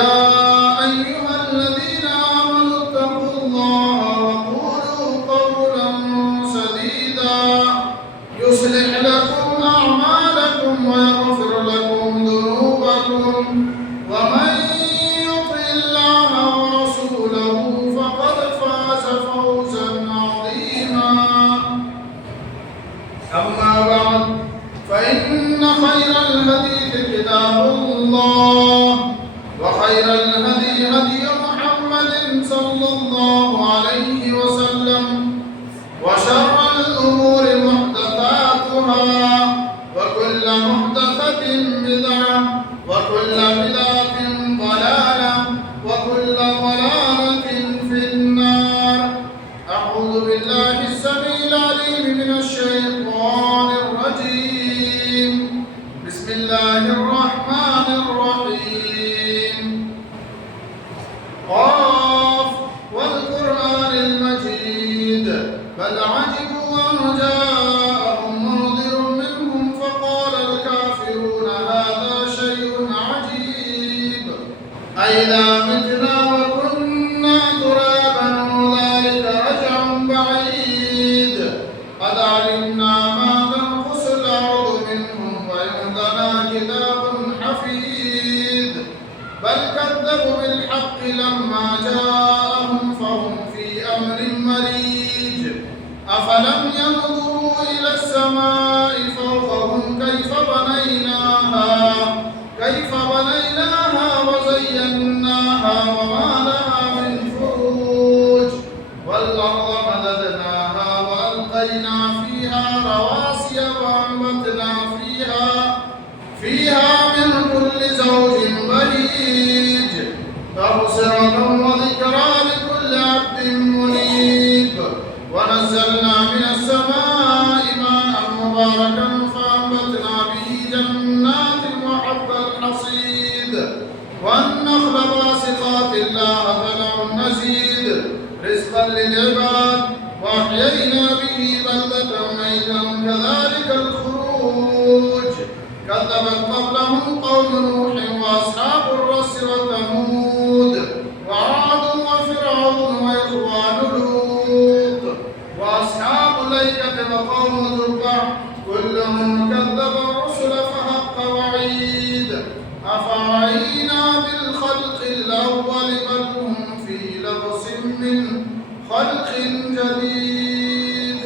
يا أيها الذين آمنوا اتقوا الله وقولوا قولا سديدا يصلح لكم أعمالكم ويغفر لكم ذنوبكم ومن يطع الله ورسوله فقد فاز فوزا عظيما. أما بعد فإن خير الحديث كتاب الله وخير الهدي هدي محمد صلى الله عليه وسلم وشر الأمور محدثاتها وكل محدثة بدعة وكل بدعة ضلالة وكل ضلالة في النار. أعوذ بالله السميع العليم من الشيطان الرجيم. بسم الله الرحمن الرحيم. قاف والقرآن المجيد بل عجبوا أن جاءهم منذر منهم فقال الكافرون هذا شيء عجيب أإذا متنا وكنا ترابا ذلك رجع بعيد قد علمنا ما تنقص الأرض منهم وعندنا كتاب حفيظ بل كذبوا بالحق لما جاءهم فهم في أمر مريج أفلم ينظروا إلى السماء فوقهم كيف بنيناها وزيناها وما لها من فروج والأرض مددناها وألقينا فيها رواسي وأنبتنا فيها من كل زوج بهيج تبصرة وذكرى لكل عبد منيب ونزلنا من السماء ماء مباركا فأنبتنا به جنات وحب الحصيد والنخل باسقات لها طلع نزيد رزقا للعباد وأحيينا به بلدة ميتا كذلك الخروج كذبت قبلهم قوم نوح وأصحاب الرس وثمود وعاد وفرعون وإخوان لوط وأصحاب الأيكة وقوم تبع كلهم كذب الرسل فحق وعيد أفعينا بالخلق الأول بل هم في لبس من خلق جديد.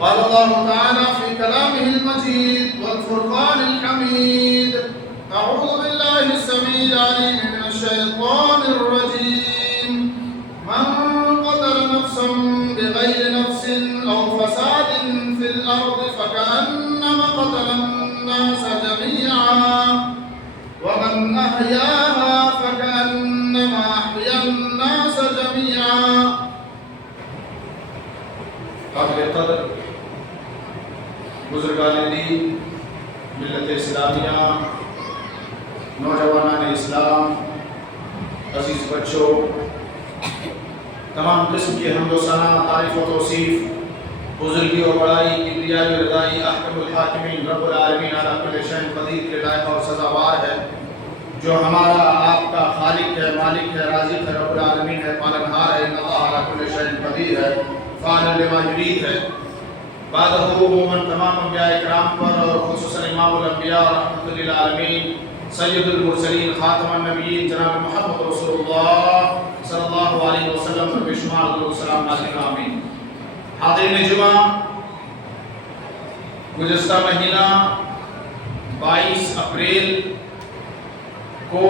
قال الله تعالى في كلامه المجيد والفرقان الحميد أعوذ بالله السميع العليم من الشيطان الرجيم من قتل نفسا بغير نفس أو فساد في الأرض فكأنما قتل الناس جميعا ومن أحياها فكأنما أحيا الناس جميعا. قابل قدر بزرگان دین ملت اسلامیہ نوجوانان اسلام عزیز بچوں تمام قسم کی حمد و ثنا تعریف و توصیف بزرگی و بڑائی کبریائی و رضائی احکم الحاکمین رب العالمین علی کل شیء قدیر کے لائق اور سزاوار ہے جو ہمارا آپ کا خالق ہے مالک ہے رازق ہے رب العالمین ہے پالنہار ہے ان اللہ علی کل شیء قدیر ہے فعال لما یرید ہے. بعد عموماً تمام انبیاء اکرام پر اور خصوصاً امام الانبیاء رحمۃ للعالمین سید المرسلین خاتم النبیین جناب محمد رسول اللہ صلی اللہ علیہ وسلم پر بے شمار درود و سلام نازل آمین. حاضرین جمعہ گزشتہ مہینہ 22 اپریل کو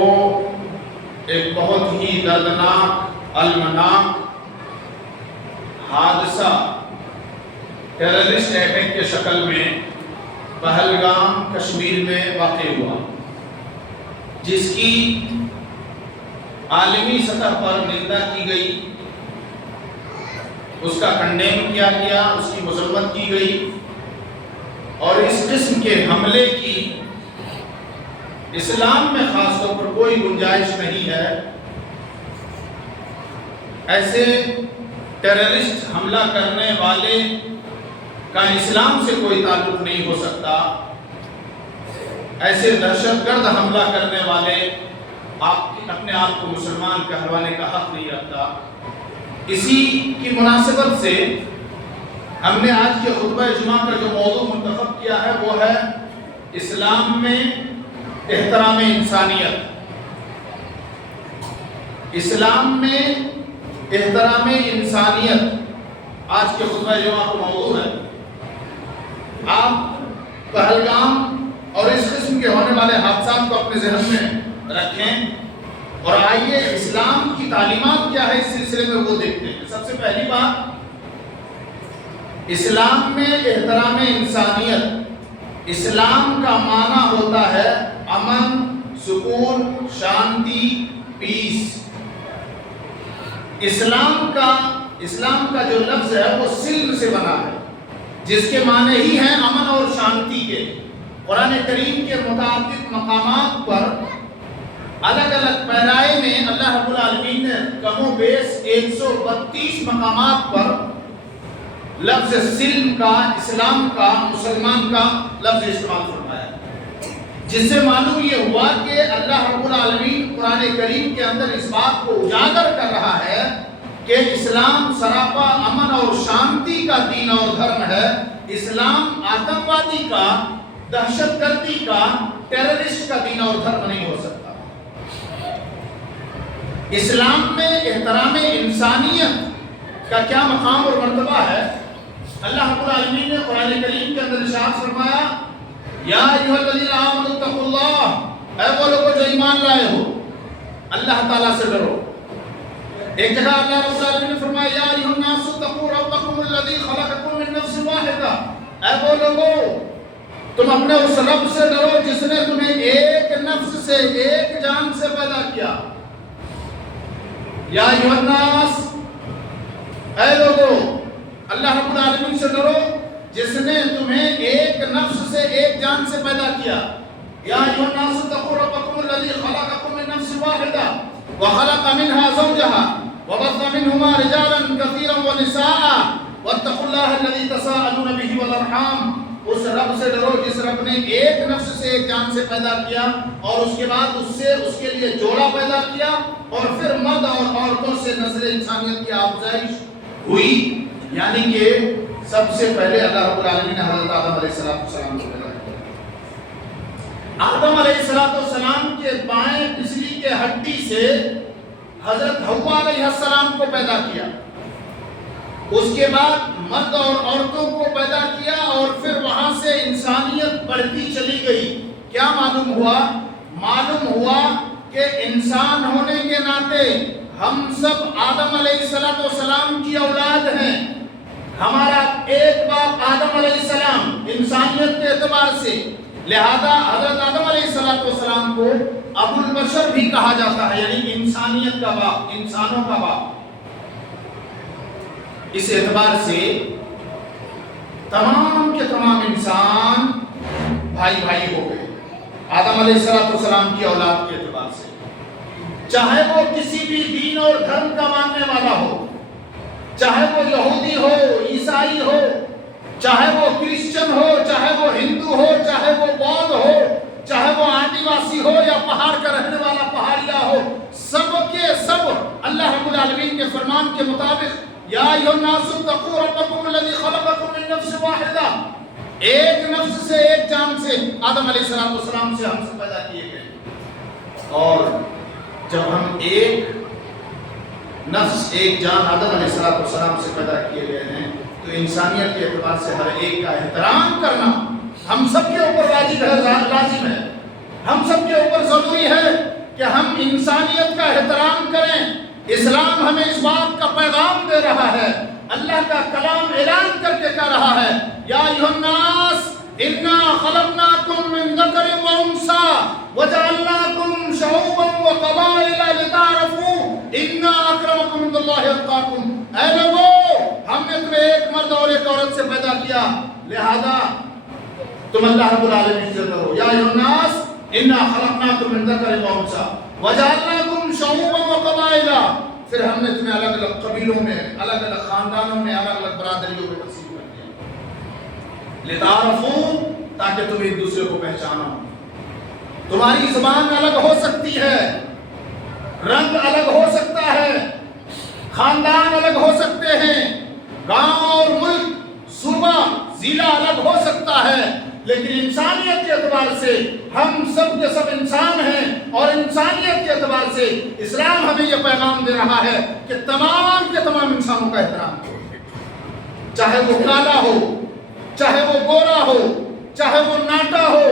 ایک بہت ہی دردناک المناک حادثہ ٹیررسٹ اٹیک کے شکل میں پہلگام کشمیر میں واقع ہوا جس کی عالمی سطح پر نندا کی گئی اس کا کنڈیم کیا گیا اس کی مذمت کی گئی اور اس قسم کے حملے کی اسلام میں خاص طور پر کوئی گنجائش نہیں ہے. ایسے ٹیررسٹ حملہ کرنے والے کا اسلام سے کوئی تعلق نہیں ہو سکتا. ایسے دہشت گرد حملہ کرنے والے اپنے آپ کو مسلمان کہلوانے کا حق نہیں رکھتا۔ اسی کی مناسبت سے ہم نے آج کے خطبہ جمعہ کا جو موضوع منتخب کیا ہے وہ ہے اسلام میں احترام انسانیت۔ اسلام میں احترام انسانیت آج کے خطبہ جمعہ کا موضوع ہے۔ آپ پہلگام اور اس قسم کے ہونے والے حادثات کو اپنے ذہن میں رکھیں اور آئیے اسلام کی تعلیمات کیا ہے اس سلسلے میں وہ دیکھتے ہیں۔ سب سے پہلی بات، اسلام میں احترام انسانیت، اسلام کا معنی ہوتا ہے امن، سکون، شانتی، پیس۔ اسلام کا جو لفظ ہے وہ سلم سے بنا ہے، جس کے معنی ہی ہیں امن اور شانتی کے۔ قرآن کریم کے متعدد مقامات پر الگ الگ پیرائے میں اللہ رب العالمین نے کم و بیش 132 مقامات پر لفظ سلم کا، اسلام کا، مسلمان کا لفظ استعمال فرمایا، جس سے معلوم یہ ہوا کہ اللہ رب العالمین قرآن کریم کے اندر اس بات کو اجاگر کر رہا ہے کہ اسلام سراپا امن اور شانتی کا دین اور دھرم ہے۔ اسلام آتنکوادی کا، دہشت گردی کا، ٹیررسٹ کا دین اور دھرم نہیں ہو سکتا۔ اسلام میں احترام انسانیت کا کیا مقام اور مرتبہ ہے؟ اللہ رب العالمین نے قرآن کریم کے اندر ارشاد فرمایا، یا ایھا الذین آمنوا اتقوا اللہ، اے وہ لوگوں جو ایمان لائے ہو اللہ تعالیٰ سے ڈرو۔ ایک جگہ اللہ رب العالمین نے فرمایا، یا ایھا الناس اتقوا ربکم الذی خلقکم من نفس واحدہ، اے وہ لوگوں تم اپنے اس رب سے ڈرو جس نے تمہیں ایک نفس سے، ایک جان سے پیدا کیا۔ یا ایھا الناس، اے لوگوں اللہ رب العالمین سے ڈرو جس نے تمہیں ایک نفس سے، ایک جان سے پیدا کیا۔ یا ایھا الناس اتقوا ربکم الذی خلقکم من نفس واحدہ وخلق منها زوجها وبث منهما رجالا كثيرا ونساء واتقوا الله الذي تساءلون به والارحام، اس رب سے ڈرو جس رب نے ایک نفس سے، ایک جان سے پیدا کیا اور اس کے بعد اس سے اس کے لیے جوڑا پیدا کیا اور پھر مرد اور عورتوں سے نسل انسانیت کی آفزائش ہوئی۔ یعنی کہ سب سے پہلے اللہ رب العالمین نے حضرت آدم علیہ السلام کو پیدا کیا۔ آدم علیہ السلام کے بائیں پسلی کے ہڈی سے حضرت حوا علیہ السلام کو پیدا کیا، اس کے بعد مرد اور عورتوں کو پیدا کیا اور پھر وہاں سے انسانیت بڑھتی چلی گئی۔ کیا معلوم ہوا؟ معلوم ہوا کہ انسان ہونے کے ناطے ہم سب آدم علیہ السلام کی اولاد ہیں۔ ہمارا ایک باپ آدم علیہ السلام انسانیت کے اعتبار سے، لہذا حضرت آدم علیہ السلام کو ابو البشر بھی کہا جاتا ہے، یعنی انسانیت کا باپ، انسانوں کا باپ۔ اس اعتبار سے تمام کے تمام انسان بھائی بھائی ہو گئے آدم علیہ السلام کی اولاد کے اعتبار سے، چاہے وہ کسی بھی دین اور دھرم کا ماننے والا ہو، چاہے وہ یہودی ہو، عیسائی ہو، چاہے وہ کرسچن ہو، چاہے وہ ہندو ہو، چاہے وہ بودھ ہو، چاہے وہ آدیواسی ہو یا پہاڑ کا رہنے والا پہاڑیا ہو، سب کے سب اللہ رب العالمین کے فرمان کے مطابق یا ایھا الناس اتقوا ربکم الذی خلقکم من نفس واحدہ، ایک نفس سے، ایک جان سے آدم علیہ السلام سے ہم سے پیدا کیے گئے۔ اور جب ہم ایک نفس، ایک جان آدم علیہ السلام سے پیدا کیے گئے ہیں تو انسانیت کے اعتبار سے ہر ایک کا احترام کرنا ہم سب کے اوپر واجب ہے، لازم ہے۔ ہم سب کے اوپر ضروری ہے کہ ہم انسانیت کا احترام کریں۔ اسلام ہمیں اس بات کا پیغام دے رہا ہے، اللہ کا کلام اعلان کر کے کہہ رہا ہے، یا ایھا الناس انا خلقناکم من ذکر و انثی وجعلناکم شعوبا وقبائل لتعارفوا ان اکرمکم عند اللہ اتقاکم، اے لوگوں ہم نے تمہیں ایک مرد اور ایک عورت سے پیدا کیا، لہذا تم اللہ رب العالمین سے ڈرو۔ یا ایھا الناس انا خلقناکم من ذکر و انثی وجعلناکم شعوبا وقبائل، پھر ہم نے تمہیں الگ الگ قبیلوں میں، الگ الگ خاندانوں میں، الگ الگ برادریوں میں تقسیم کر دیا، لتعارفوا، تاکہ تم ایک دوسرے کو پہچانو۔ تمہاری زبان الگ ہو سکتی ہے، رنگ الگ ہو سکتا ہے، خاندان الگ ہو سکتے ہیں، گاؤں اور ملک، صوبہ، ضلع الگ ہو سکتا ہے، لیکن انسانیت کے اعتبار سے ہم سب کے سب انسان ہیں، اور انسانیت کے اعتبار سے اسلام ہمیں یہ پیغام دے رہا ہے کہ تمام کے تمام انسانوں کا احترام کرو، چاہے وہ کالا ہو، چاہے وہ گورا ہو، چاہے وہ ناٹا ہو،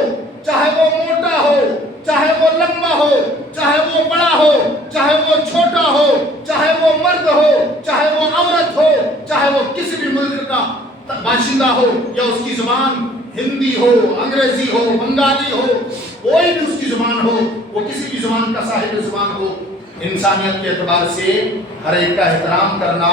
چاہے وہ موٹا ہو، چاہے وہ لمبا ہو، چاہے وہ بڑا ہو، چاہے وہ چھوٹا ہو، چاہے وہ مرد ہو، چاہے وہ عورت ہو، چاہے وہ کسی بھی ملک کا باشندہ ہو، یا اس کی زبان ہندی ہو، انگریزی ہو، بنگالی ہو، کوئی بھی اس کی زبان ہو، وہ کسی بھی زبان کا صاحب زبان ہو، انسانیت کے اعتبار سے ہر ایک کا احترام کرنا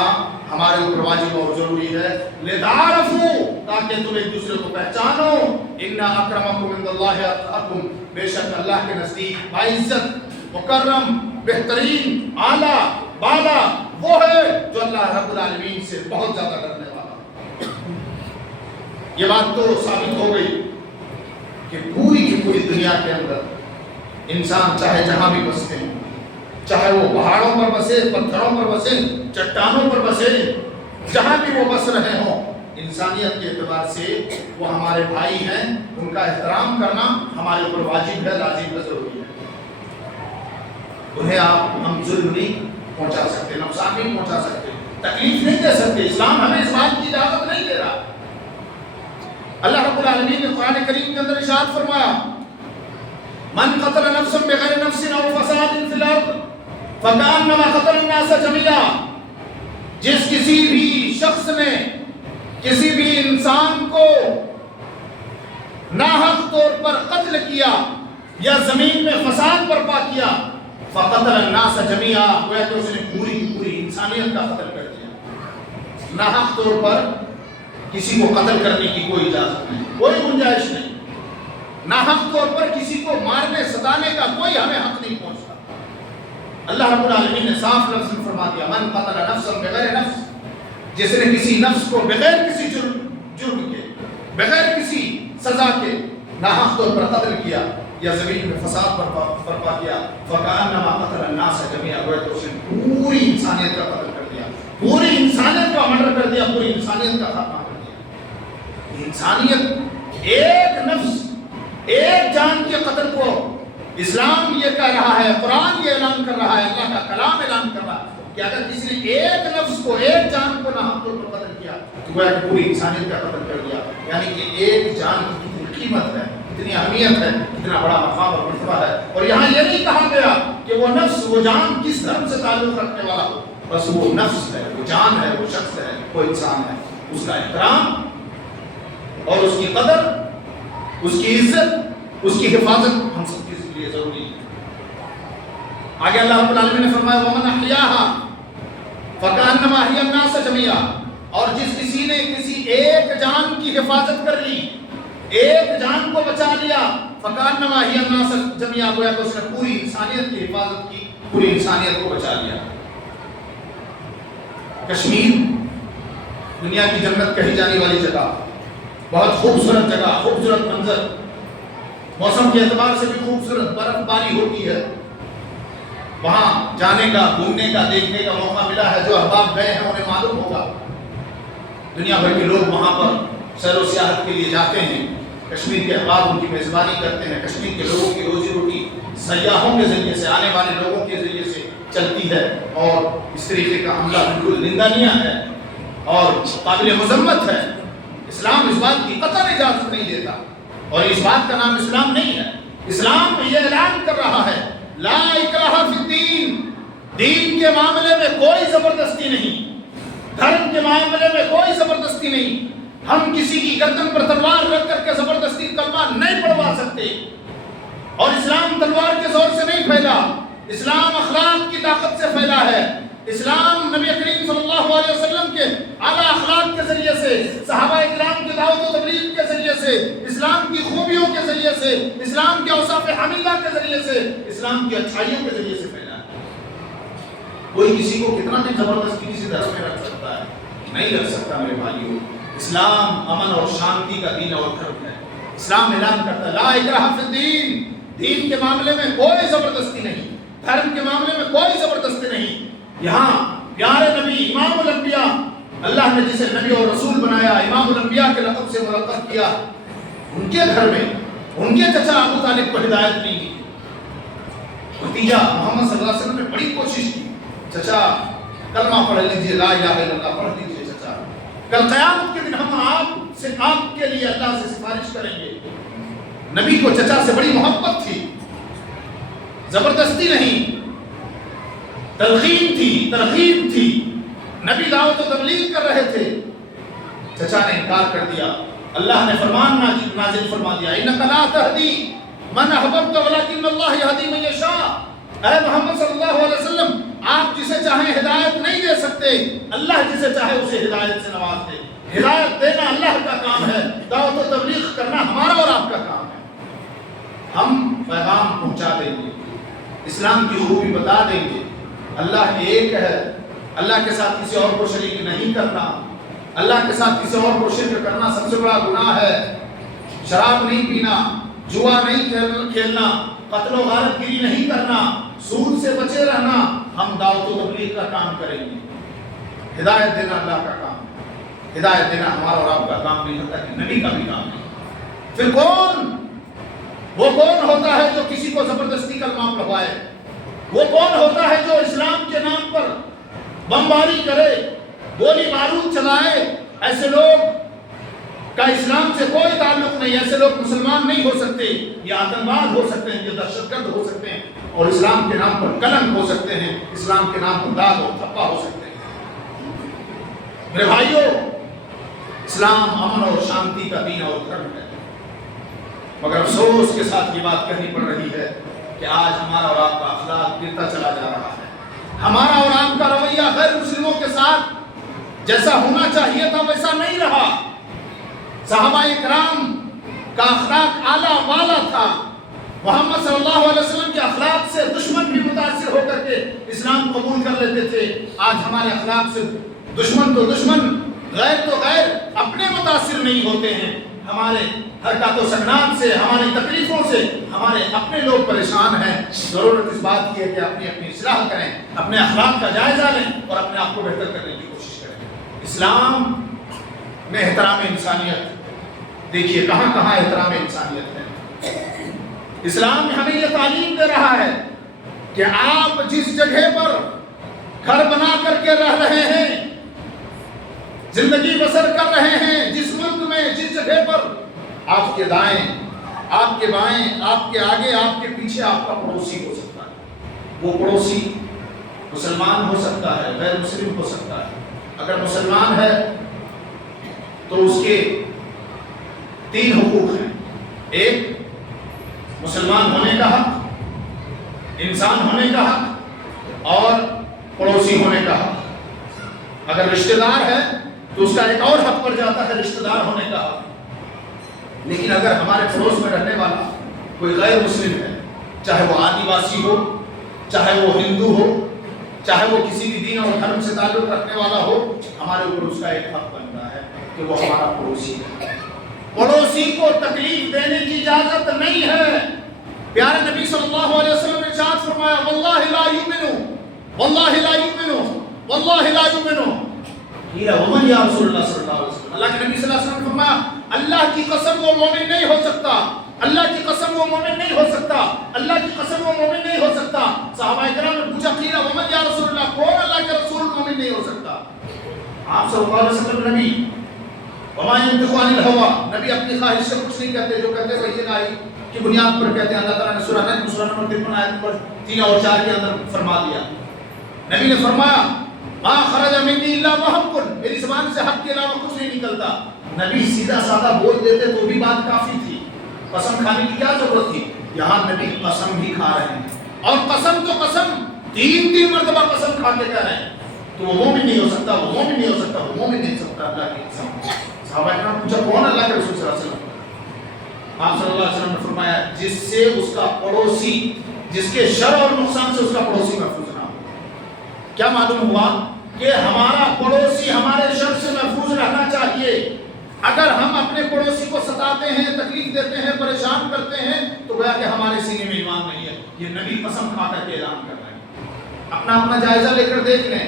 ہمارے اوپر واجب اور ضروری ہے۔ لِتَعَارَفُوا، تاکہ تم ایک دوسرے کو پہچانو، اِنَّ أَكْرَمَكُمْ عِندَ اللَّهِ أَتْقَاكُمْ، بے شک اللہ کے نزدیک باعزت، مکرم، بہترین، اعلیٰ، بالا وہ ہے جو اللہ رب العالمین سے بہت زیادہ ڈرنے والا۔ یہ بات تو ثابت ہو گئی کہ پوری کی پوری دنیا کے اندر انسان چاہے جہاں بھی بستے ہیں، چاہے وہ پہاڑوں پر بسے، پتھروں پر بسے، چٹانوں پر بسے، جہاں بھی وہ بس رہے ہوں، انسانیت کے اعتبار سے وہ ہمارے بھائی ہیں، ان کا احترام کرنا ہمارے اوپر واجب ہے، لازم ہے، ضروری ہے۔ انہیں ہم ظلم نہیں پہنچا سکتے، نقصان نہیں پہنچا سکتے، تکلیف نہیں دے سکتے، اسلام ہمیں اس بات کی اجازت نہیں دے رہا۔ اللہ رب العالمین نے قرآن کریم کے اندر ارشاد فرمایا، من قتل نفسا بغیر نفس او فساد فی الارض فکأنما قتل الناس جميعا، جس کسی بھی شخص نے کسی بھی انسان کو ناحق طور پر قتل کیا یا زمین میں فساد برپا کیا، فقتل الناس جميعا، گویا کہ اس نے پوری کی پوری انسانیت کا قتل کر دیا۔ ناحق طور پر کسی کو قتل کرنے کی کوئی اجازت نہیں، کوئی گنجائش نہیں، ناحق طور پر کسی کو مارنے ستانے کا کوئی ہمیں حق نہیں پہنچتا۔ اللہ رب العالمین نے صاف لفظ میں فرما دیا، من قتل نفسا بغیر نفس، جس نے کسی نفس کو بغیر کسی جرم کے، بغیر کسی سزا کے ناحق طور پر قتل کیا یا زمین میں فساد برپا کیا، فکأنما قتل الناس جميعا، گویا کہ اس نے پوری انسانیت کا قتل کر دیا، پوری انسانیت کا مرڈر کر دیا، پوری انسانیت کا خاتمہ کر دیا۔ انسانیت، ایک نفس، ایک جان کے قتل کو اسلام یہ کہہ رہا ہے، قرآن یہ اعلان کر رہا ہے، اللہ کا کلام اعلان کر رہا ہے کہ اگر کسی نے ایک نفس کو، ایک جان کو ناحق طور پر قتل کیا تو گویا کہ پوری انسانیت کا قتل کر دیا۔ یعنی کہ ایک جان کی کتنی قیمت ہے، کتنی اہمیت ہے، کتنا بڑا مقام اور مرتبہ ہے۔ اور یہاں یہ نہیں کہا گیا کہ وہ نفس، وہ جان کس دھرم سے تعلق رکھنے والا ہو، بس وہ نفس ہے، وہ جان ہے، وہ شخص ہے، وہ انسان ہے، اس کا احترام اور اس کی قدر، اس کی عزت، اس کی حفاظت ہم سب کے لیے ضروری ہے۔ آگے اللہ رب العالمین نے فرمایا وَمَنْ أَحْيَاهَا فَكَأَنَّمَا أَحْيَا النَّاسَ جَمِيعًا، اور جس کسی نے کسی ایک جان کی حفاظت کر لی، ایک جان کو بچا لیا، فَكَأَنَّمَا أَحْيَا النَّاسَ جَمِيعًا، گویا کہ اس نے پوری انسانیت کی حفاظت کی، پوری انسانیت کو بچا لیا۔ کشمیر دنیا کی جنت کہی جانے والی جگہ، بہت خوبصورت جگہ، خوبصورت منظر، موسم کے اعتبار سے بھی خوبصورت، برف باری ہوتی ہے، وہاں جانے کا، گھومنے کا، دیکھنے کا موقع ملا ہے۔ جو احباب گئے ہیں انہیں معلوم ہوگا، دنیا بھر کے لوگ وہاں پر سیر و سیاحت کے لیے جاتے ہیں، کشمیر کے احباب ان کی میزبانی کرتے ہیں، کشمیر کے لوگوں کی روزی روٹی سیاحوں کے ذریعے سے، آنے والے لوگوں کے ذریعے سے چلتی ہے، اور اس طریقے کا عملہ بالکل نندنیہ ہے اور قابل مذمت ہے۔ اسلام اس بات کی قطعاً اجازت نہیں دیتا، اور اس بات کا نام اسلام نہیں ہے۔ اسلام یہ اعلان کر رہا ہے لا اکراہ فی الدین، دین کے معاملے میں کوئی زبردستی نہیں، دھرم کے معاملے میں کوئی زبردستی نہیں۔ ہم کسی کی گردن پر تلوار رکھ کر کے زبردستی کلمہ نہیں پڑھوا سکتے، اور اسلام تلوار کے زور سے نہیں پھیلا، اسلام اخلاق کی طاقت سے پھیلا ہے۔ اسلام نبی کریم صلی اللہ علیہ وسلم کے اعلیٰ اخلاق کے ذریعے سے، صحابہ اکرام کی دعوت و تبلیغ کے ذریعے سے، اسلام کی خوبیوں کے ذریعے سے، اسلام کے اوصاف حمیدہ کے ذریعے سے، اسلام کی اچھائیوں کے ذریعے سے پھیلا ہے۔ کوئی کسی کو کتنا بھی زبردستی کسی دھرم میں رکھ سکتا ہے، نہیں رکھ سکتا میرے بھائیوں۔ اسلام امن اور شانتی کا دین اور دھرم ہے۔ اسلام اعلان کرتا ہے لا اکراہ فی الدین، دین کے معاملے میں کوئی زبردستی نہیں، دھرم کے معاملے میں کوئی زبردستی نہیں۔ یہاں پیارے نبی امام الانبیاء، اللہ نے جسے نبی اور رسول بنایا، امام الانبیاء کے لقب سے مرکب کیا، ان کے گھر میں ان کے چچا ابو طالب کو ہدایت نہیں دی۔ بھتیجا محمد صلی اللہ علیہ وسلم نے بڑی کوشش کی، چچا کلمہ پڑھ لیجئے، لا الہ الا اللہ پڑھ لیجئے چچا، کل قیامت کے دن ہم آپ کے لیے اللہ سے سفارش کریں گے۔ نبی کو چچا سے بڑی محبت تھی، زبردستی نہیں، تلقین تھی، ترغیب تھی۔ نبی دعوت و تبلیغ کر رہے تھے، چچا نے انکار کر دیا۔ اللہ نے فرمان نازل فرما دیا، انک لا تہدی من احببت ولکن اللہ یہدی من یشاء۔ اے محمد صلی اللہ علیہ وسلم، آپ جسے چاہیں ہدایت نہیں دے سکتے، اللہ جسے چاہے اسے ہدایت سے نواز دے۔ ہدایت دینا اللہ کا کام ہے، دعوت و تبلیغ کرنا ہمارا اور آپ کا کام ہے۔ ہم پیغام پہنچا دیں گے، اسلام کی خوبی بتا دیں گے، اللہ ایک ہے، اللہ کے ساتھ کسی اور کو شریک نہیں کرنا، اللہ کے ساتھ کسی اور کو شرک کرنا سب سے بڑا گناہ ہے۔ شراب نہیں پینا، جوا نہیں کھیلنا، قتل و غارت گیری نہیں کرنا، سود سے بچے رہنا۔ ہم دعوت و تبلیغ کا کام کریں گے، ہدایت دینا اللہ کا کام ہے، ہدایت دینا ہمارا اور آپ کا کام نہیں ہوتا کہ نبی کا بھی کام ہے۔ پھر وہ کون ہوتا ہے جو کسی کو زبردستی کلمہ پڑھوائے؟ وہ کون ہوتا ہے جو اسلام کے نام پر بمباری کرے، گولی بارود چلائے؟ ایسے لوگ کا اسلام سے کوئی تعلق نہیں، ایسے لوگ مسلمان نہیں ہو سکتے، یہ آتنکواد ہو سکتے ہیں، یہ دہشت گرد ہو سکتے ہیں، اور اسلام کے نام پر کلنک ہو سکتے ہیں، اسلام کے نام پر داغ اور تھپا ہو سکتے ہیں۔ میرے بھائیوں، اسلام امن اور شانتی کا دین اور دھرم ہے، مگر افسوس کے ساتھ یہ بات کہنی پڑ رہی ہے کہ آج ہمارا اور آپ کا اخلاق گرتا چلا جا رہا ہے۔ ہمارا اور آپ کا رویہ غیر مسلموں کے ساتھ جیسا ہونا چاہیے تھا ویسا نہیں رہا۔ صحابہ کرام کا اخلاق اعلیٰ والا تھا، محمد صلی اللہ علیہ وسلم کے اخلاق سے دشمن بھی متاثر ہو کر کے اسلام قبول کر لیتے تھے۔ آج ہمارے اخلاق سے دشمن تو دشمن، غیر تو غیر اپنے متاثر نہیں ہوتے ہیں۔ ہمارے حرکات و سکنات سے، ہماری تکلیفوں سے ہمارے اپنے لوگ پریشان ہیں۔ ضرورت اس بات کی ہے کہ اپنی اصلاح کریں، اپنے اخلاق کا جائزہ لیں اور اپنے آپ کو بہتر کرنے کی کوشش کریں۔ اسلام میں احترام انسانیت، دیکھیے کہاں کہاں احترام انسانیت ہے۔ اسلام ہمیں یہ تعلیم دے رہا ہے کہ آپ جس جگہ پر گھر بنا کر کے رہ رہے ہیں، زندگی بسر کر رہے ہیں، جس ملک میں جس جگہ پر آپ کے دائیں، آپ کے بائیں، آپ کے آگے، آپ کے پیچھے آپ کا پڑوسی ہو سکتا ہے۔ وہ پڑوسی مسلمان ہو سکتا ہے، غیر مسلم ہو سکتا ہے۔ اگر مسلمان ہے تو اس کے 3 حقوق ہیں، ایک مسلمان ہونے کا حق، انسان ہونے کا حق اور پڑوسی ہونے کا حق۔ اگر رشتہ دار ہے تو اس کا ایک اور حق پڑ جاتا ہے، رشتہ دار ہونے کا حق۔ لیکن اگر ہمارے پڑوس میں رہنے والا کوئی غیر مسلم ہے، چاہے وہ آدیواسی ہو، چاہے وہ ہندو ہو، چاہے وہ کسی بھی دین اور دھرم سے تعلق رکھنے والا ہو، ہمارے اوپر اس کا ایک حق بنتا ہے کہ وہ ہمارا پڑوسی ہے۔ پڑوسی کو تکلیف دینے کی اجازت نہیں ہے۔ پیارے نبی صلی اللہ علیہ وسلم نے ارشاد فرمایا، واللہ لا یؤمنو، واللہ لا یؤمنو، واللہ لا یؤمنو۔ قیل ومن یا رسول اللہ صلی اللہ علیہ وسلم، اللہ کے نبی صلی اللہ علیہ وسلم نے فرمایا، اللہ کی قسم وہ مومن نہیں ہو سکتا، اللہ کی قسم وہ مومن نہیں ہو سکتا، اللہ کی قسم وہ مومن نہیں ہو سکتا۔ صحابہ کرام نے پوچھا، قیل ومن یا رسول اللہ، کون اللہ کے رسول مومن نہیں ہو سکتا؟ آپ صلی اللہ علیہ وسلم نبی، وما ينطق عن الهوى، نبی اپنی خواہش سے کچھ نہیں کہتے، جو کہتے وہی الہی کی بنیاد پر کہتے ہیں۔ اللہ تعالیٰ نے سورہ نجم سورہ نمبر 53 آیت نمبر 3 اور 4 کے اندر فرما دیا، نبی نے فرمایا، ما خرج منی الا وحق، میری زبان سے حق کے علاوہ کچھ نہیں نکلتا۔ نبی سیدھا سادہ بول دیتے تو بھی بات کافی تھی، قسم کھانے کی کیا ضرورت تھی؟ یہاں نبی قسم بھی کھا رہے ہیں، اور قسم تو قسم 3 مرتبہ قسم کھا کے کہہ رہے ہیں، تو وہ مومن نہیں ہو سکتا، وہ مومن نہیں ہو سکتا، وہ مومن نہیں ہو سکتا، اللہ کی قسم۔ صحابہ نے پوچھا، کون اللہ کے رسول صلی اللہ علیہ وسلم؟ آپ صلی اللہ علیہ وسلم نے فرمایا، جس سے اس کا پڑوسی، جس کے شر اور نقصان سے اس کا پڑوسی محفوظ نہ ہو۔ کیا معلوم ہوا کہ ہمارا پڑوسی ہمارے شر سے محفوظ رہنا چاہیے، اگر ہم اپنے پڑوسی کو ستاتے ہیں، تکلیف دیتے ہیں، پریشان کرتے ہیں، تو گویا کہ ہمارے سینے میں ایمان نہیں ہے۔ یہ نبی قسم کھا کر کے اعلان کر رہے ہیں۔ اپنا جائزہ لے کر دیکھ لیں،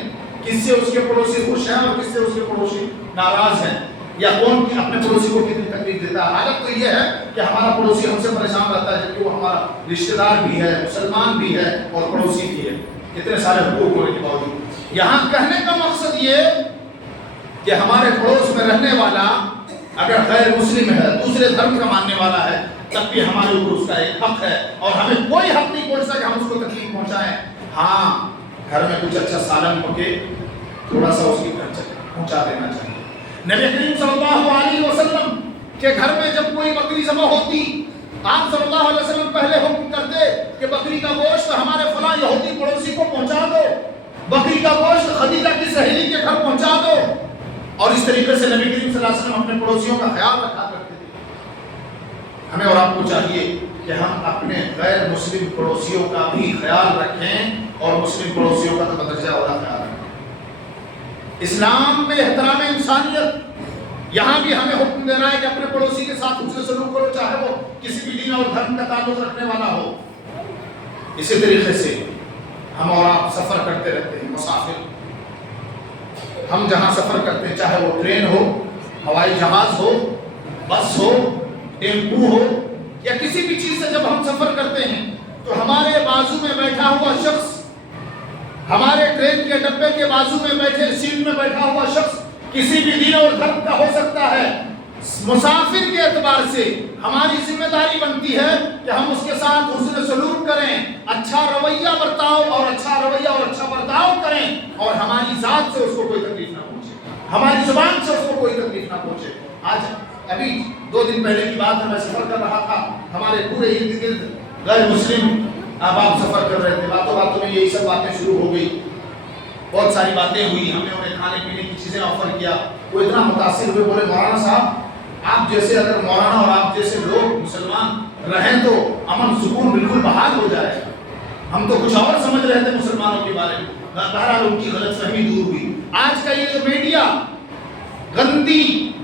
کس سے اس کے پڑوسی خوش ہیں اور کس سے اس کے پڑوسی ناراض ہیں، یا کون کی اپنے پڑوسی کو کتنی تکلیف دیتا ہے۔ حالت تو یہ ہے کہ ہمارا پڑوسی ہم سے پریشان رہتا ہے، جبکہ وہ ہمارا رشتہ دار بھی ہے، مسلمان بھی ہے اور پڑوسی بھی ہے، اتنے سارے حقوق ہونے کے باوجود۔ یہاں کہنے کا مقصد یہ کہ ہمارے پڑوس میں رہنے والا اگر غیر مسلم ہے، دوسرے دھرم کا ماننے والا ہے، تب بھی ہمارے اوپر اس کا ایک حق ہے، اور ہمیں کوئی حق نہیں پہنچتا کہ ہم اس کو تکلیف پہنچائیں۔ ہاں، گھر میں کچھ اچھا سالن ہو کے تھوڑا سا اس کی پہنچا دینا چاہیے۔ نبی کریم صلی اللہ علیہ وسلم کے گھر میں جب کوئی بکری ذبح ہوتی، آپ صلی اللہ علیہ وسلم پہلے حکم کرتے کہ بکری کا گوشت ہمارے فلاں یہودی پڑوسی کو پہنچا دو، بکری کا گوشت خدیجہ کی سہیلی کے گھر پہنچا دو، اور اس طریقے سے نبی کریم صلی اللہ علیہ وسلم اپنے پڑوسیوں کا خیال رکھا کرتے تھے۔ ہمیں اور آپ کو چاہیے کہ ہم اپنے غیر مسلم پڑوسیوں کا بھی خیال رکھیں اور مسلم پڑوسیوں کا تو بدرجہ والا خیال رکھیں۔ اسلام میں احترام انسانیت، یہاں بھی ہمیں حکم دے رہا ہے کہ اپنے پڑوسی کے ساتھ اس سے سلوک کرو، چاہے وہ کسی بھی دین اور دھرم کا تعلق رکھنے والا ہو۔ اسی طریقے سے ہم اور آپ سفر کرتے رہتے ہیں، مسافر، ہم جہاں سفر کرتے ہیں، چاہے وہ ٹرین ہو، ہوائی جہاز ہو، بس ہو، ٹیمپو ہو، یا کسی بھی چیز سے جب ہم سفر کرتے ہیں تو ہمارے بازو میں بیٹھا ہوا شخص، ہمارے ٹرین کے ڈبے کے بازو میں بیٹھے سیٹ میں بیٹھا ہوا شخص کسی بھی دین اور دھرم کا ہو سکتا ہے۔ مسافر کے اعتبار سے ہماری ذمہ داری بنتی ہے کہ ہم اس کے ساتھ حسن سلوک کریں، اچھا رویہ برتاؤ اور اچھا رویہ اور اچھا برتاؤ کریں، اور ہماری ذات سے اس کو کوئی تکلیف نہ پہنچے، ہماری زبان سے اس کو کوئی تکلیف نہ پہنچے۔ آج ابھی 2 دن پہلے کی بات ہے، میں سفر کر رہا تھا، ہمارے پورے ارد گرد غیر مسلم احباب سفر کر رہے تھے، باتوں باتوں میں یہی سب باتیں شروع ہو گئی، بہت ساری باتیں ہوئی، ہم نے انہیں کھانے پینے کی چیزیں آفر کیا، وہ اتنا متاثر ہوئے، بولے مولانا صاحب آپ جیسے اگر مولانا اور آپ جیسے لوگ مسلمان رہیں تو امن سکون بالکل بحال ہو جائے گا، ہم تو کچھ اور سمجھ رہے تھے مسلمانوں کے بارے میں۔ بہرحال ان کی غلط فہمی دور ہوئی۔ آج کا یہ جو میڈیا گندی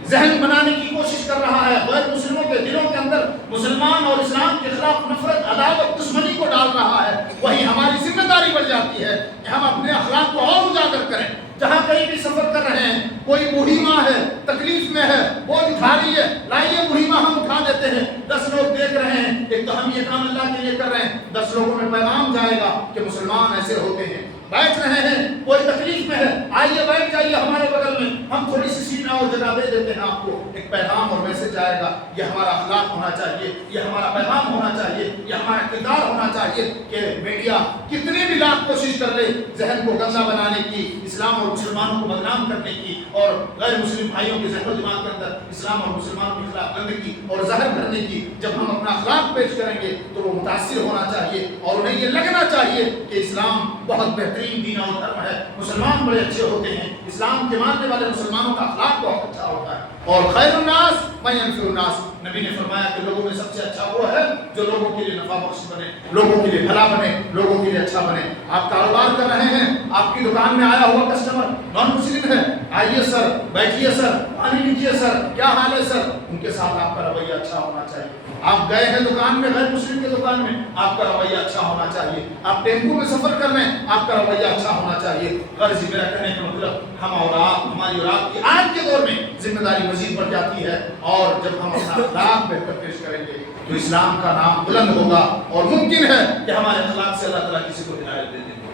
ذہن بنانے کی کوشش کر رہا ہے، غیر مسلموں کے دلوں کے اندر مسلمان اور اسلام کے خلاف نفرت، عداوت، دشمنی کو ڈال رہا ہے، وہی ہماری ذمہ داری بڑھ جاتی ہے کہ ہم اپنے اخلاق کو اور اجاگر کریں۔ جہاں کہیں بھی سفر کر رہے ہیں، کوئی بوڑھی ماں ہے، تکلیف میں ہے، بوجھ اٹھا رہی ہے، لائیے بوڑھی ماں ہم اٹھا دیتے ہیں، 10 لوگ دیکھ رہے ہیں، ایک تو ہم یہ کام اللہ کے لیے کر رہے ہیں، 10 لوگوں میں پیغام جائے گا کہ مسلمان ایسے ہوتے ہیں۔ بیٹھ رہے ہیں، کوئی تکلیف میں ہے، آئیے بیٹھ جائیے ہمارے بغل میں، ہم تھوڑی سی سیٹ اور جگہ دے دیتے ہیں آپ کو، ایک پیغام اور میسج آئے گا۔ یہ ہمارا اخلاق ہونا چاہیے، یہ ہمارا پیغام ہونا چاہیے، یہ ہمارا کردار ہونا چاہیے کہ میڈیا کتنی بھی لاکھ کوشش کر لے ذہن کو گندا بنانے کی، اسلام اور مسلمانوں کو بدنام کرنے کی، اور غیر مسلم بھائیوں کے ذہن و دماغ کے اندر اسلام اور مسلمانوں کے خلاف گندگی اور زہر کرنے کی، جب ہم اپنا اخلاق پیش کریں گے تو وہ متاثر ہونا چاہیے اور انہیں یہ لگنا چاہیے کہ اسلام بہت بہترین دین اور دھرم ہے، مسلمان بڑے اچھے ہوتے ہیں، اسلام کے ماننے والے مسلمانوں کا اخلاق بہت اچھا ہوتا ہے۔ اور خیر الناس من ينفع الناس، نبی نے فرمایا کہ لوگوں میں سب سے اچھا وہ ہے جو لوگوں کے لیے نفع بخش بنے، لوگوں کے لیے بھلا بنے، لوگوں کے لیے اچھا بنے۔ آپ کاروبار کر رہے ہیں، آپ کی دکان میں آیا ہوا کسٹمر نان مسلم ہے، آئیے سر، بیٹھیے سر، پانی لیجیے سر، کیا حال ہے سر، ان کے ساتھ آپ کا رویہ اچھا ہونا چاہیے۔ آپ گئے ہیں دکان میں، غیر مسلم کی دکان میں، آپ کا رویہ اچھا ہونا چاہیے۔ آپ ٹیمپو میں سفر کر رہے ہیں، آپ کا رویہ اچھا ہونا چاہیے۔ غرض میرا کہنے کا مطلب ہم اور آپ، ہماری اور آپ کی آج کے دور میں ذمہ داری مزید بڑھ جاتی ہے، اور جب ہم اپنا اخلاق بہتر پیش کریں گے تو اسلام کا نام بلند ہوگا، اور ممکن ہے کہ ہمارے اخلاق سے اللہ تعالیٰ کسی کو ہدایت دے دیں۔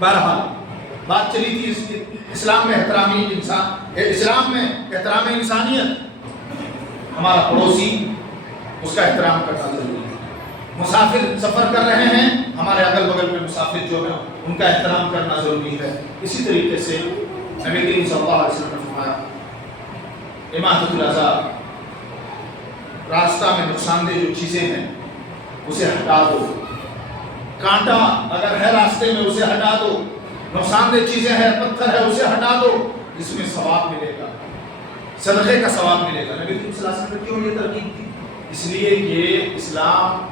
بہرحال بات چلی تھی اسلام میں احترامی انسان، اسلام میں احترام انسانیت، ہمارا پڑوسی اس کا احترام کرنا ضروری ہے۔ مسافر سفر کر رہے ہیں، ہمارے اگل بغل میں مسافر جو ہیں ان کا احترام کرنا ضروری ہے۔ اسی طریقے سے نبی کریم صلی اللہ علیہ وسلم نے فرمایا اماطۃ الاذی، راستہ میں نقصان دہ جو چیزیں ہیں اسے ہٹا دو، کانٹا اگر ہے راستے میں اسے ہٹا دو، نقصان دہ چیزیں ہیں، پتھر ہے اسے ہٹا دو، اس میں ثواب ملے گا، صدقے کا ثواب ملے گا۔ نبی کریم صلی اللہ علیہ وسلم نے کیوں یہ ترغیب دی؟ اس لیے کہ اسلام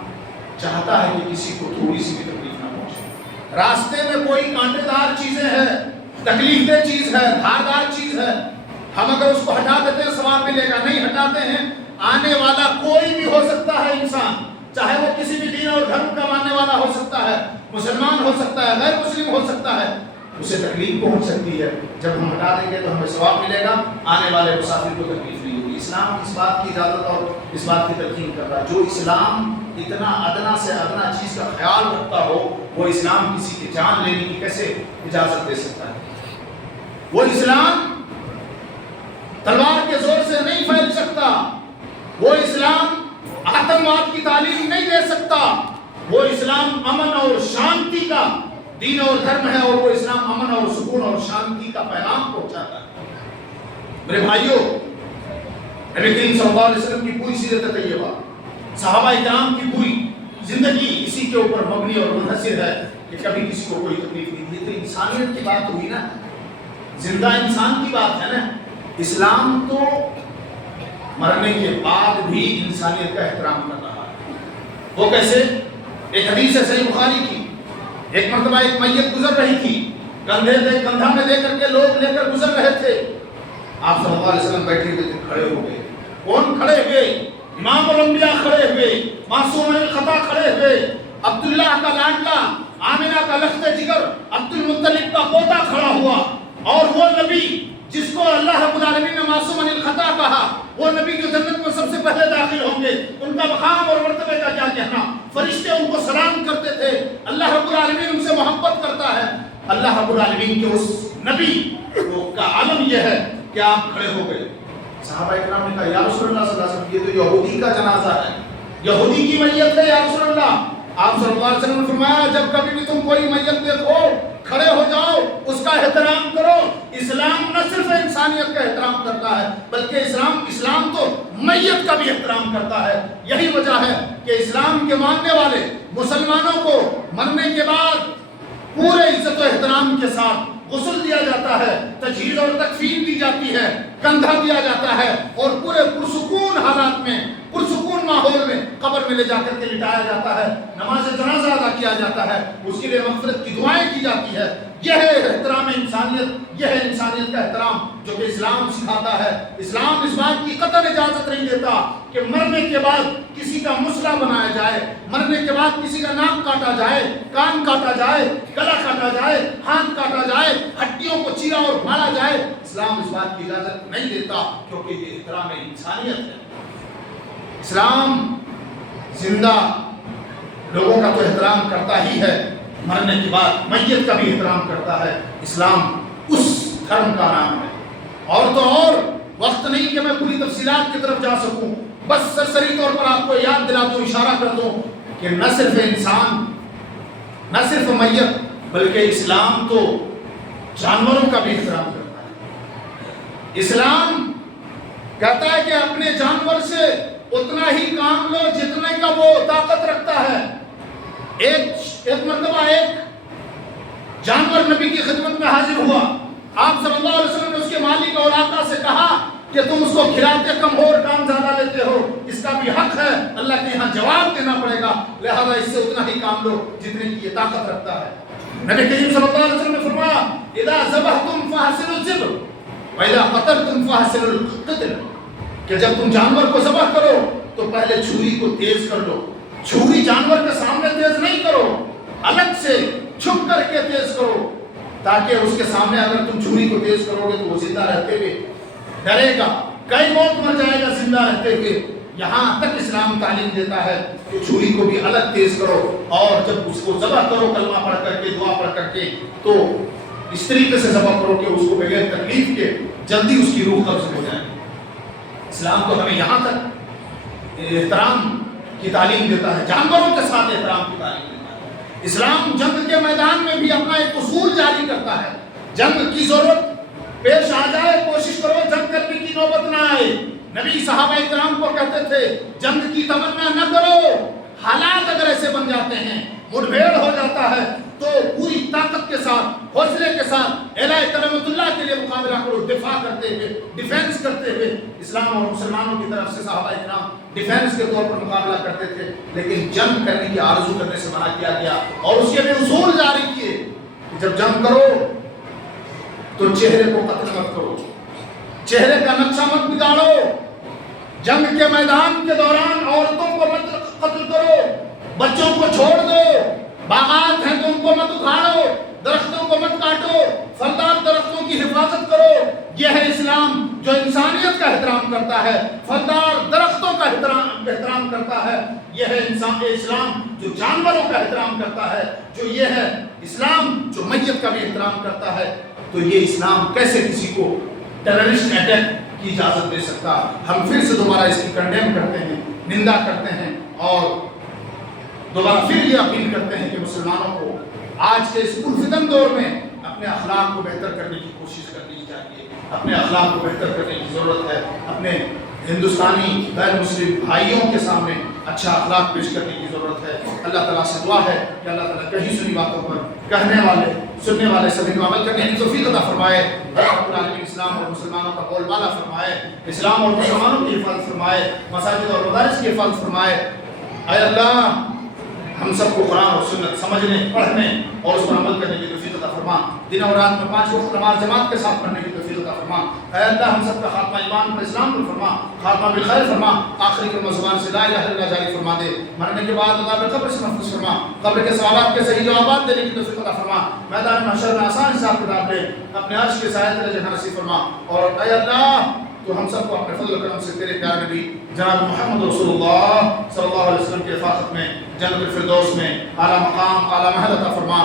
چاہتا ہے کہ کسی کو تھوڑی سی بھی تکلیف نہ پہنچے۔ راستے میں کوئی کانٹے دار چیزیں ہیں، تکلیف دہ چیز ہے، دھاردار چیز ہے، ہم اگر اس کو ہٹا دیتے ہیں ثواب ملے گا، نہیں ہٹاتے ہیں آنے والا کوئی بھی ہو سکتا ہے انسان، چاہے وہ کسی بھی دین اور دھرم کا ماننے والا ہو سکتا ہے، مسلمان ہو سکتا ہے، غیر مسلم ہو سکتا ہے، اسے تکلیف پہنچ سکتی ہے۔ جب ہم ہٹا دیں گے تو ہمیں ثواب ملے گا، آنے والے مسافر کو تکلیف نہیں ہوگی۔ اسلام اس بات کی اجازت اور اس بات کی تلقین کر رہا ہے، جو اسلام اتنا ادنا سے ادنا چیز کا خیال رکھتا ہو، وہ اسلام کسی کی جان لینے کی کیسے اجازت دے سکتا ہے؟ وہ اسلام تلوار کے زور سے نہیں پھیل سکتا، وہ اسلام آتنواد کی تعلیم نہیں دے سکتا، وہ اسلام امن اور شانتی کا دین اور دھرم ہے، اور وہ اسلام امن اور سکون اور شانتی کا پیغام پہنچاتا ہے۔ میرے بھائیوں، نبی کریم صلی اللہ علیہ وسلم کی پوری سیرت طیبہ، صحابہ اکرام کی پوری زندگی اسی کے اوپر مبنی اور منحصر ہے کہ کبھی کسی کو کوئی تکلیف نہیں دی۔ تو انسانیت کی بات ہوئی نا، زندہ انسان کی بات ہے نا۔ اسلام تو مرنے کے بعد بھی انسانیت کا احترام کر رہا ہے۔ وہ کیسے؟ ایک حدیث ہے صحیح بخاری کی، ایک مرتبہ ایک میت گزر رہی تھی، کندھا میں لے کر کے لوگ لے کر گزر رہے تھے، آپ صلی اللہ علیہ وسلم بیٹھے ہوئے تھے، کھڑے ہو گئے۔ کون کھڑے ہوئے؟ امام الانبیاء کھڑے ہوئے، معصوم الخطا کھڑے ہوئے، عبداللہ کا لاڈلا، آمنہ کا لخت جگر، عبد المطلب کا پوتا کھڑا ہوا، اور وہ نبی جس کو اللہ رب العالمین نے معصوم الخطا کہا، وہ نبی جو جنت میں سب سے پہلے داخل ہوں گے، ان کا مقام اور مرتبے کا کیا کہنا؟ فرشتے ان کو سلام کرتے تھے، اللہ رب العالمین ان سے محبت کرتا ہے۔ اللہ رب العالمین کے اس نبی کا عالم یہ ہے کہ آپ کھڑے ہو گئے۔ صحابہ اکرام نے کہا یا رسول اللہ صلی اللہ علیہ وسلم، یہ تو یہودی کا جنازہ ہے، یہودی کی میت ہے یا رسول اللہ۔ آپ صلی اللہ علیہ وسلم نے فرمایا جب کبھی بھی تم کوئی میت دیکھو کھڑے ہو جاؤ، اس کا احترام کرو۔ اسلام نہ صرف انسانیت کا احترام کرتا ہے بلکہ اسلام تو میت کا بھی احترام کرتا ہے۔ یہی وجہ ہے کہ اسلام کے ماننے والے مسلمانوں کو مرنے کے بعد پورے عزت و احترام کے ساتھ غسل دیا جاتا ہے، تجہیز اور تکفین دی جاتی ہے، کندھا دیا جاتا ہے، اور پورے پرسکون حالات میں، پرسکون ماحول میں قبر میں لے جا کر کے لٹایا جاتا ہے، نماز جنازہ ادا کیا جاتا ہے، اس کے لیے مغفرت کی دعائیں کی جاتی ہے۔ یہ ہے احترام انسانیت، یہ ہے انسانیت کا احترام جو کہ اسلام سکھاتا ہے۔ اسلام اس بات کی قطعاً اجازت نہیں دیتا کہ مرنے کے بعد کسی کا مسئلہ بنایا جائے، مرنے کے بعد کسی کا ناک کاٹا جائے، کان کاٹا جائے، گلا کاٹا جائے، ہاتھ کاٹا جائے، ہڈیوں کو چیرا اور پھاڑا جائے۔ اسلام اس بات کی اجازت نہیں دیتا کیونکہ یہ احترام انسانیت ہے۔ اسلام زندہ لوگوں کا تو احترام کرتا ہی ہے، مرنے کے بعد میت کا بھی احترام کرتا ہے۔ اسلام اس دھرم کا نام ہے۔ اور تو اور وقت نہیں کہ میں پوری تفصیلات کی طرف جا سکوں، بس سرسری طور پر آپ کو یاد دلا دوں، اشارہ کر دوں کہ نہ صرف انسان، نہ صرف میت، بلکہ اسلام تو جانوروں کا بھی احترام کرتا ہے۔ اسلام کہتا ہے کہ اپنے جانور سے اتنا ہی کام لو جتنے کا وہ طاقت رکھتا ہے۔ ایک مرتبہ ایک جانور نبی کی خدمت میں حاضر ہوا، آپ صلی اللہ علیہ وسلم نے اس کے مالک اور آقا سے کہا کہ تم اس کو کھلاتے کم ہو اور کام زیادہ لیتے ہو، اس کا بھی حق ہے، اللہ کے یہاں جواب دینا پڑے گا، لہذا اس سے اتنا ہی کام لو جتنے کی یہ طاقت رکھتا ہے۔ نبی کریم صلی اللہ علیہ وسلم نے فرمایا اذا ذبحتم فاحسنوا الذبح واذا قتلتم فاحسنوا القتل، کہ جب تم جانور کو ذبح کرو تو پہلے چھری کو تیز کر لو، چھری جانور کے سامنے تیز نہیں کرو، الگ سے چھپ کر کے تیز کرو، تاکہ اس کے سامنے اگر تم چھری کو تیز کرو گے تو وہ زندہ رہتے ہوئے ڈرے گا، کئی موت مر جائے گا زندہ رہتے ہوئے۔ یہاں تک اسلام تعلیم دیتا ہے کہ چھری کو بھی الگ تیز کرو، اور جب اس کو ذبح کرو کلمہ پڑھ کر کے، دعا پڑھ کر کے، تو اس طریقے سے ذبح کرو کہ اس کو بغیر تکلیف کے جلدی اس کی روح قبض ہو جائے۔ اسلام تو ہمیں یہاں تک احترام کی تعلیم دیتا ہے، جانوروں کے ساتھ احترام کی تعلیم دیتا ہے۔ اسلام جنگ کے میدان میں بھی اپنا ایک اصول جاری کرتا ہے، جنگ کی ضرورت پیش آ جائے کوشش کرو جنگ کرنے کی نوبت نہ آئے۔ نبی صحابہ اکرام کو کہتے تھے جنگ کی تمنا نہ کرو، حالات اگر ایسے بن جاتے ہیں، مڈبھیڑ ہو جاتا ہے، تو پوری طاقت کے ساتھ، حوصلے کے ساتھ اعلیٰ کلمت اللہ کے لیے مقابلہ کرو، دفاع کرتے ہوئے، ڈیفینس کرتے ہوئے۔ اسلام اور مسلمانوں کی طرف سے صحابہ اکرام ڈیفینس کے طور پر مقابلہ کرتے تھے، لیکن جنگ کرنے کی آرزو کرنے سے منع کیا گیا، اور اس کے بھی اصول جاری کیے کہ جب جنگ کرو تو چہرے کو قتل مت کرو، چہرے کا نقشہ مت بگاڑو، جنگ کے میدان کے دوران عورتوں کو مت قتل کرو، بچوں کو چھوڑ دو، باغات ہیں تو ان کو مت اکھاڑو، درختوں کو مت کاٹو، پھلدار درختوں کی حفاظت کرو۔ یہ ہے اسلام جو انسانیت کا احترام کرتا ہے، پھلدار درختوں کا احترام کرتا ہے۔ یہ ہے اسلام جو جانوروں کا احترام کرتا ہے، جو یہ ہے اسلام جو میت کا بھی احترام کرتا ہے۔ تو یہ اسلام کیسے کسی کو ٹیررسٹ اٹیک کی اجازت دے سکتا؟ ہم پھر سے دوبارہ اس کی کنڈیم کرتے ہیں، نندا کرتے ہیں، اور دوبارہ پھر یہ اپیل کرتے ہیں کہ مسلمانوں کو آج کے اس پرفتن دور میں اپنے اخلاق کو بہتر کرنے کی کوشش کرنی چاہیے، اپنے اخلاق کو بہتر کرنے کی ضرورت ہے، اپنے ہندوستانی غیر مسلم بھائیوں کے سامنے اچھا اخلاق پیش کرنے کی ضرورت ہے۔ اللہ تعالیٰ سے دعا ہے کہ اللہ تعالیٰ کہیں سنی باتوں پر کہنے والے سننے والے سبھی کو عمل کرنے کی توفیق عطا فرمائے۔ رب العالمین اسلام اور مسلمانوں کا بول بالا فرمائے، اسلام اور مسلمانوں کی حفاظت فرمائے، مساجد اور مدارس کی حفاظت فرمائے۔ اے اللہ ہم سب کو قرآن اور سنت سمجھنے، پڑھنے اور اس پر عمل کرنے کی توفیق عطا فرما۔ دن اور رات میں 5 وقت نماز جماعت کے ساتھ پڑھنے کی توفیق عطا فرما۔ اے اللہ ہم سب کا خاتمہ ایمان پر اسلام پر فرما، خاتمہ بالخیر فرما، آخری کلمہ زبان سے لا الہ الا اللہ جاری فرما دے، مرنے کے بعد عذاب قبر سے محفوظ فرما، قبر کے سوالات کے صحیح جوابات دینے کی توفیق عطا فرما، میدان محشر میں آسان حساب کتاب لے، اپنے عرش کے سائے تلے جگہ نصیب فرما۔ اور اے اللہ تو ہم سب کو اپنے فضل و کرم سے تیرے پیارے نبی جناب محمد رسول اللہ صلی اللہ علیہ وسلم کی رفاقت میں جنت الفردوس میں اعلیٰ مقام اعلیٰ محل عطا فرما۔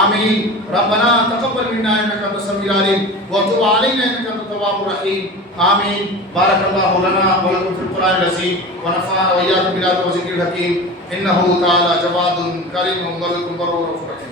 آمین۔ ربنا تقبل منا انك انت السميع العليم وتب علينا انك انت التواب الرحيم۔ آمین۔ بارک اللہ لنا ولکم فی القرآن العظیم ونفعنا وإياكم بالآيات والذکر الحکیم، انه تعالی جواد کریم ودود بر رؤوف رحیم۔